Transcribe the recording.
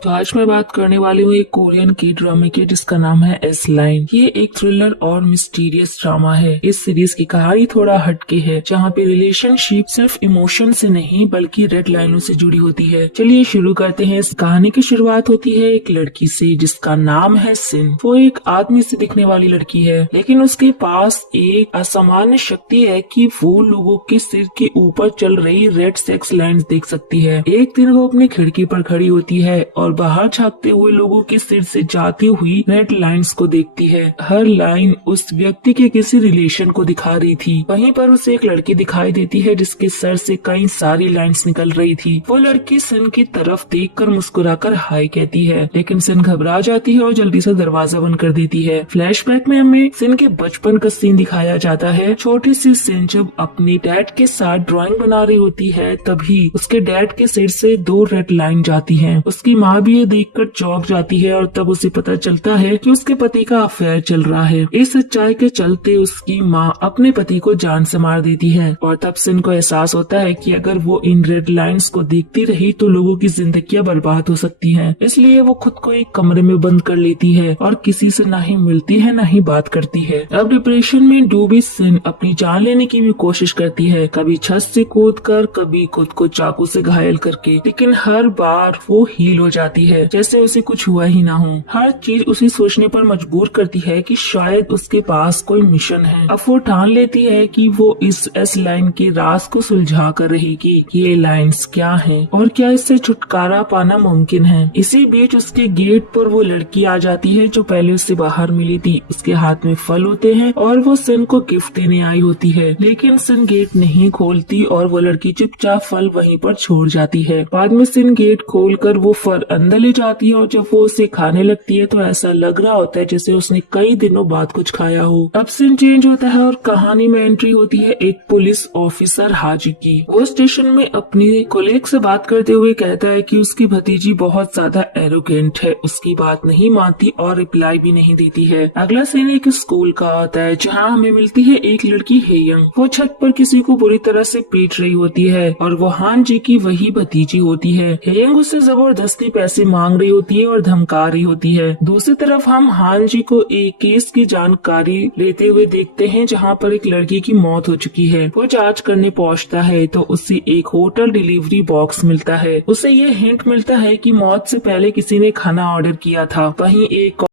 तो आज मैं बात करने वाली हूँ एक कोरियन की ड्रामे की जिसका नाम है एस लाइन। ये एक थ्रिलर और मिस्टीरियस ड्रामा है। इस सीरीज की कहानी थोड़ा हटके है, जहाँ पे रिलेशनशिप सिर्फ इमोशन से नहीं बल्कि रेड लाइनों से जुड़ी होती है। चलिए शुरू करते हैं। इस कहानी की शुरुआत होती है एक लड़की से जिसका नाम है सिन। वो एक आदमी से दिखने वाली लड़की है, लेकिन उसके पास एक असामान्य शक्ति है कि वो लोगों के सिर के ऊपर चल रही रेड सेक्स लाइन्स देख सकती है। एक दिन वो अपनी खिड़की पर खड़ी होती है और बाहर झांकते हुए लोगों के सिर से जाती हुई रेड लाइंस को देखती है। हर लाइन उस व्यक्ति के किसी रिलेशन को दिखा रही थी। वहीं पर उसे एक लड़की दिखाई देती है जिसके सर से कई सारी लाइंस निकल रही थी। वो लड़की सिन की तरफ देखकर मुस्कुराकर हाय कहती है, लेकिन सिन घबरा जाती है और जल्दी से दरवाजा बंद कर देती है। फ्लैशबैक में हमें सिन के बचपन का सीन दिखाया जाता है। छोटी सी सिन जब अपने डैड के साथ ड्राइंग बना रही होती है, तभी उसके डैड के सिर से 2 रेड लाइन जाती हैं। उसकी माँ भी ये देखकर चौंक जाती है और तब उसे पता चलता है कि उसके पति का अफेयर चल रहा है। इस सच्चाई के चलते उसकी माँ अपने पति को जान से मार देती है और तब सिन को एहसास होता है कि अगर वो इन रेड लाइंस को देखती रही तो लोगों की जिंदगियां बर्बाद हो सकती हैं। इसलिए वो खुद को एक कमरे में बंद कर लेती है और किसी से ना ही मिलती है ना ही बात करती है। अब डिप्रेशन में डूबी सिन अपनी जान लेने की भी कोशिश करती है, कभी छत से कूदकर, कभी खुद को चाकू से घायल करके, लेकिन हर बार वो हील हो जाती है जैसे उसे कुछ हुआ ही ना हो। हर चीज उसे सोचने पर मजबूर करती है कि शायद उसके पास कोई मिशन है। अब वो ठान लेती है कि वो इस एस लाइन के राज को सुलझा कर रहेगी। ये लाइंस क्या हैं और क्या इससे छुटकारा पाना मुमकिन है। इसी बीच उसके गेट पर वो लड़की आ जाती है जो पहले उससे बाहर मिली थी। उसके हाथ में फल होते हैं और वो सिन को गिफ्ट देने आई होती है, लेकिन सिन गेट नहीं खोलती और वो लड़की चुपचाप फल वहीं पर छोड़ जाती है। बाद में सिन गेट खोलकर वो फल अंदर ले जाती है और जब वो उसे खाने लगती है तो ऐसा लग रहा होता है जैसे उसने कई दिनों बाद कुछ खाया हो। अब सीन चेंज होता है और कहानी में एंट्री होती है एक पुलिस ऑफिसर हाजी की। वो स्टेशन में अपनी कोलीग से बात करते हुए कहता है कि उसकी भतीजी बहुत ज्यादा एरोगेंट है, उसकी बात नहीं मानती और रिप्लाई भी नहीं देती है। अगला सीन एक स्कूल का आता है जहाँ हमें मिलती है एक लड़की हेयंग। वो छत पर किसी को बुरी तरह से पीट रही होती है और वो हान जी की वही भतीजी होती है। हेयंग उससे जबरदस्ती पैसे मांग रही होती है और धमका रही होती है। दूसरी तरफ हम हान जी को एक केस की जानकारी लेते हुए देखते हैं जहां पर एक लड़की की मौत हो चुकी है। वो जांच करने पहुंचता है तो उसे एक होटल डिलीवरी बॉक्स मिलता है। उसे ये हिंट मिलता है कि मौत से पहले किसी ने खाना ऑर्डर किया था। वहीं एक